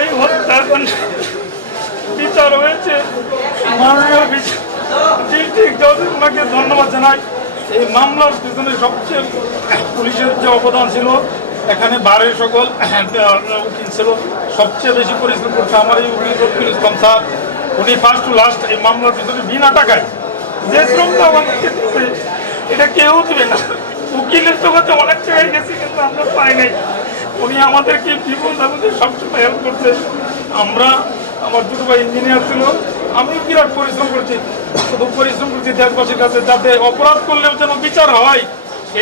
এই হত্যা বিচার হয়েছে মাননীয় ডিস্ট্রিক্ট জজ, ওনাকে ধন্যবাদ জানাই। এই মামলার পিছনে সবচেয়ে পুলিশের যে অবদান ছিল, এখানে বারের সকল উকিল ছিল, সবচেয়ে বেশি পরিশ্রম করছে আমার এই উকিল রফিকুল ইসলাম স্যার। উনি ফার্স্ট টু লাস্ট এই মামলার পিছনে বিনা টাকায় যে শ্রমটা আমাদেরকে দিচ্ছে এটা কেউ দেবে না। উকিলের জগতে অনেক জায়গায় গেছি কিন্তু আমরা পাই নাই। উনি আমাদেরকে বিপদ আমাদের সবসময় হেল্প করছে। আমরা আমার দুটো ভাই ইঞ্জিনিয়ার ছিল, আমিও বিরাট পরিশ্রম করছি, শুধু পরিশ্রম করছি দেশবাসীর কাছে যাতে অপরাধ করলেও যেন বিচার হয়।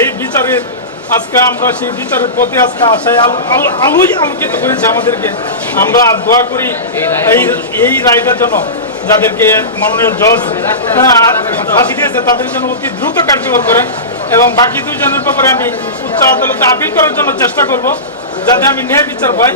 এই বিচারের আজকে আমরা সেই বিচারের পথে আজকে আশায় আলোই আলোকিত করেছে আমাদেরকে। আমরা দোয়া করি এই রায়টার জন্য, যাদেরকে মাননীয় জজ ফাঁসি দিয়েছে তাদের জন্য অতি দ্রুত কার্যকর করেন, এবং বাকি দুইজনের ব্যাপারে আমি উচ্চ আদালতে আপিল করার জন্য চেষ্টা করব যাতে আমি ন্যায় বিচার পাই।